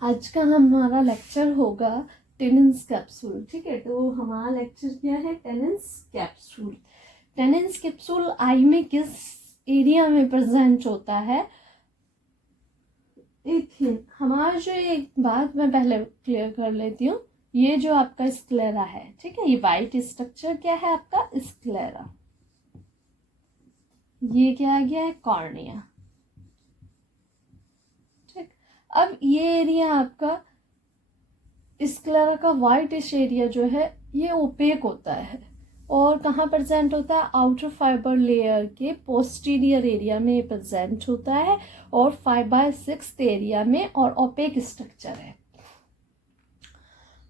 आज का हमारा लेक्चर होगा टेनेंस कैप्सूल। ठीक है, तो हमारा लेक्चर क्या है? Tenon's capsule. टेनेंस कैप्सूल आई में किस एरिया में प्रेजेंट होता है? हमारा जो एक बात मैं पहले क्लियर कर लेती हूँ, ये जो आपका स्क्लेरा है, ठीक है, ये वाइट स्ट्रक्चर क्या है आपका? स्क्लेरा। ये क्या आ गया है? कॉर्निया। ठीक, अब ये एरिया आपका स्क्लेरा का वाइटिश एरिया जो है ये ओपेक होता है और कहाँ प्रेजेंट होता है? आउटर फाइबर लेयर के पोस्टीरियर एरिया में प्रेजेंट होता है और 5/6 एरिया में और ओपेक स्ट्रक्चर है।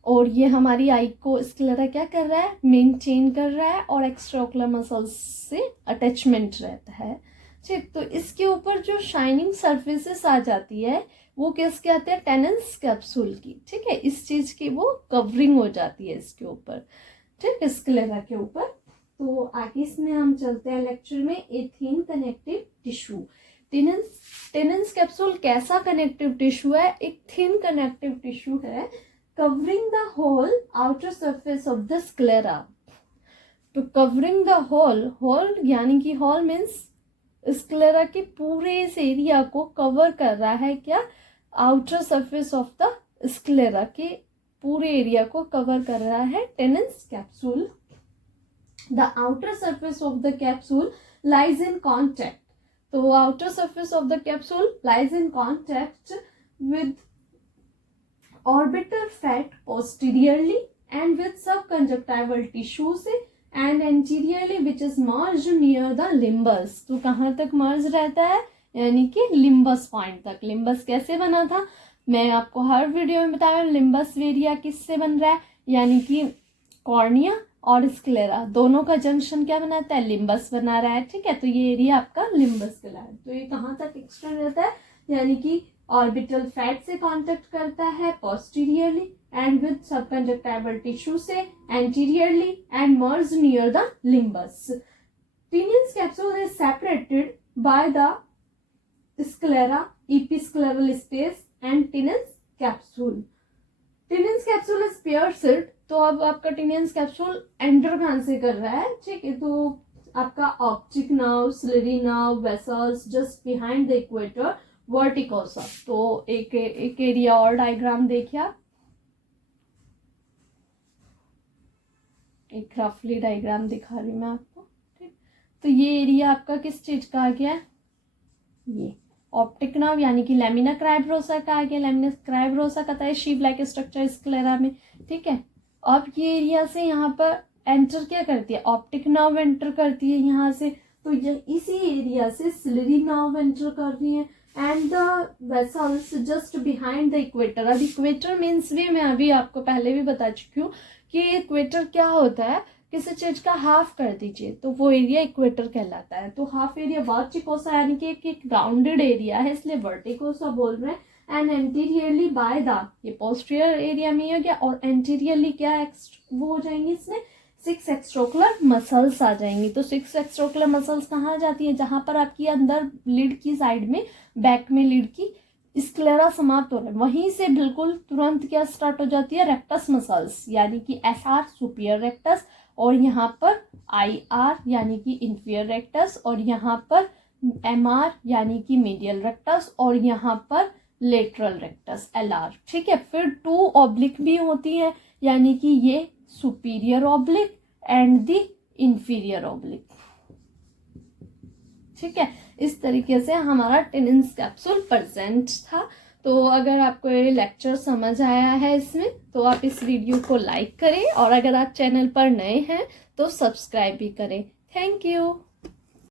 और ये हमारी आई को स्क्लेरा क्या कर रहा है? मेंटेन कर रहा है और एक्स्ट्राओकुलर मसल्स से अटैचमेंट रहता है। ठीक, तो इसके ऊपर जो शाइनिंग सरफेसेस आ जाती है वो किसके आते हैं? टेनेंस कैप्सूल की। ठीक है, इस चीज की वो कवरिंग हो जाती है इसके ऊपर, ठीक, स्क्लेरा के ऊपर। तो आगे इसमें हम चलते हैं लेक्चर में। A thin connective tissue. Tenon's capsule कैसा कनेक्टिव टिश्यू है? एक थिन कनेक्टिव टिश्यू है covering the whole outer surface of the sclera. तो covering the whole यानी कि whole means स्क्लेरा के पूरे इस एरिया को कवर कर रहा है क्या? Outer surface of the sclera के पूरे एरिया को कवर कर रहा है Tenon's capsule. The outer surface of the capsule lies in contact. तो outer surface of the capsule lies in contact with orbital fat posteriorly and with subconjunctival tissues and anteriorly which is merged near the limbus। तो कहाँ तक मर्ज रहता है? यानी कि limbus point तक। Limbus कैसे बना था? मैं आपको हर वीडियो में बताया। लिम्बस एरिया किससे बन रहा है? यानी कि कॉर्निया और स्क्लेरा दोनों का जंक्शन क्या बनाता है? लिम्बस बना रहा है। ठीक है, तो ये एरिया आपका लिम्बस कहलाता है। तो ये कहाँ तक एक्सटेंड रहता है? यानी कि ऑर्बिटल फैट से कांटेक्ट करता है posteriorly and with subconjunctival tissue से anteriorly and merge near the limbus. Tenon's capsule is separated by the sclera, episcleral space and Tenon's capsule. Tenon's capsule is pierced. तो अब आपका टेनेंस कैप्सूल एंटर कहां से कर रहा है? ठीक है, तो आपका optic nerve, ciliary nerve, vessels just behind the equator, vorticosa. तो एक एरिया और डायग्राम देखिए आप, एक रफली डायग्राम दिखा रही मैं आपको। ठीक, तो ये एरिया आपका किस चीज का आ गया? ये ऑप्टिक नर्व यानी कि लेमिना क्राइब्रोसा का आ गया। लेमिना क्राइब्रोसा का था शीप लाइक स्ट्रक्चर स्क्लेरा में। ठीक है, अब ये एरिया से यहाँ पर एंटर क्या करती है? ऑप्टिक नर्व एंटर करती है यहाँ से। तो ये इसी एरिया से सिलियरी नर्व एंटर कर रही है and the vessels just behind the equator. अब इक्वेटर मीन्स भी मैं अभी आपको पहले भी बता चुकी हूँ कि इक्वेटर क्या होता है। किसी चीज का हाफ कर दीजिए तो वो एरिया इक्वेटर कहलाता है। तो हाफ एरिया वर्टिकोसा यानी कि एक राउंडेड एरिया है, इसलिए वर्टिकोसा बोल रहे हैं। एंड एंटीरियरली बाय द, ये पोस्टीरियर एरिया में हो गया, और एंटीरियरली क्या वो हो जाएंगे इसमें 6 एक्स्ट्रोकुलर मसल्स आ जाएंगी। तो 6 एक्स्ट्रोकुलर मसल्स कहाँ जाती है? जहां पर आपकी अंदर लीड की साइड में, बैक में लीड की स्क्लेरा समाप्त हो रहा है, वहीं से बिल्कुल तुरंत क्या स्टार्ट हो जाती है? रेक्टस मसल्स यानी कि SR सुपियर रेक्टस, और यहाँ पर IR यानी कि इंफीरियर रेक्टस, और यहाँ पर MR यानी कि मीडियल रेक्टस, और यहाँ पर लेटरल रेक्टस LR। ठीक है, फिर 2 ऑब्लिक भी होती है यानी कि ये superior oblique and the inferior oblique. ठीक है, इस तरीके से हमारा टेनेंस कैप्सूल प्रेजेंट था। तो अगर आपको ये लेक्चर समझ आया है इसमें, तो आप इस वीडियो को लाइक करें, और अगर आप चैनल पर नए हैं तो सब्सक्राइब भी करें। Thank you.